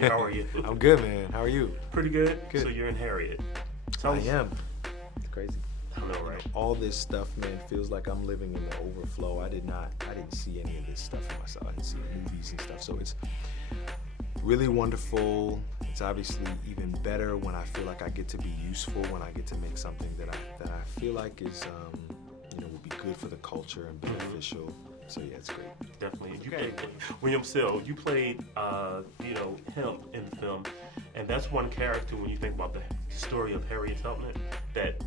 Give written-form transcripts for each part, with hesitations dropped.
How are you? I'm good, man. How are you? Pretty good. Good. So you're in Harriet. I am. It's crazy. I know, right? All this stuff, man, feels like I'm living in the overflow. I didn't see any of this stuff for myself. I didn't see movies and stuff. So it's really wonderful. It's obviously even better when I feel like I get to be useful, when I get to make something that I feel like is, will be good for the culture and beneficial. So yeah, it's great. Definitely. You played William Sill. You played, him in the film, and that's one character when you think about the story of Harriet Tubman that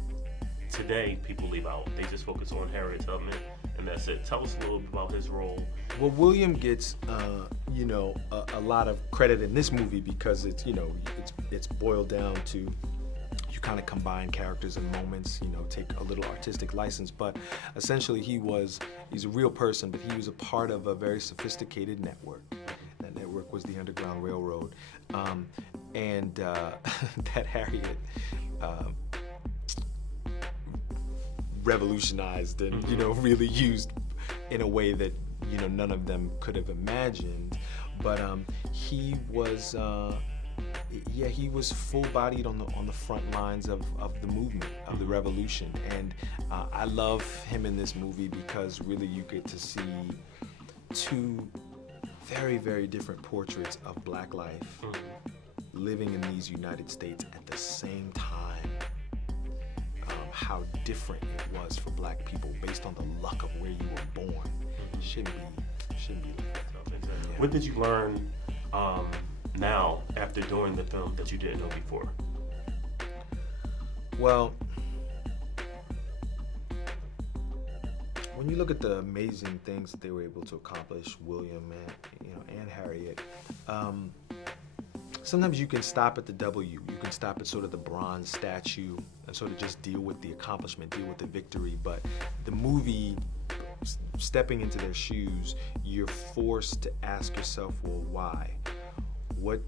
today people leave out. They just focus on Harriet Tubman, and that's it. Tell us a little bit about his role. Well, William gets, a lot of credit in this movie because it's boiled down to, you kind of combine characters and moments, take a little artistic license, but essentially he's a real person, but he was a part of a very sophisticated network. That network was the Underground Railroad, and that Harriet revolutionized and really used in a way that none of them could have imagined. But he was full-bodied on the front lines of the movement, of the revolution, and I love him in this movie because really you get to see two very, very different portraits of Black life living in these United States at the same time. How different it was for Black people based on the luck of where you were born. Shouldn't be like that. Exactly. Yeah. What did you learn now after doing the film that you didn't know before? Well, when you look at the amazing things that they were able to accomplish, William and Harriet, sometimes you can stop at the W. You can stop at sort of the bronze statue and sort of just deal with the accomplishment, deal with the victory. But the movie, stepping into their shoes, you're forced to ask yourself, well, why? What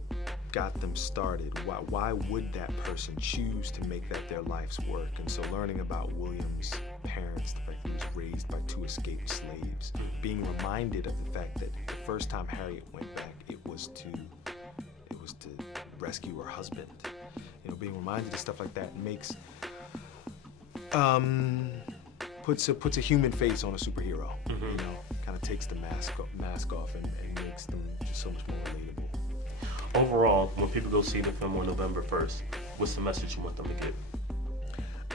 got them started? Why would that person choose to make that their life's work? And so learning about William's parents, the fact that he was raised by two escaped slaves, being reminded of the fact that the first time Harriet went back, it was to rescue her husband. Being reminded of stuff like that makes puts a human face on a superhero. Kind of takes the mask off and makes them just so much more relatable. Overall, when people go see the film on November 1st, what's the message you want them to get?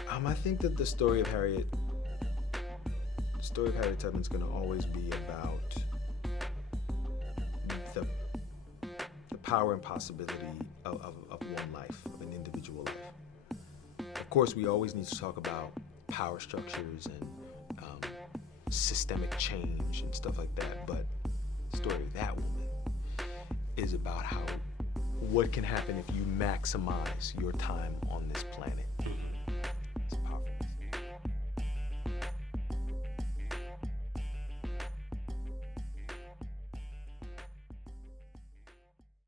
I think that the story of Harriet Tubman is going to always be about the power and possibility of one life, of an individual life. Of course, we always need to talk about power structures and systemic change and stuff like that, but the story of that woman is about what can happen if you maximize your time on this planet.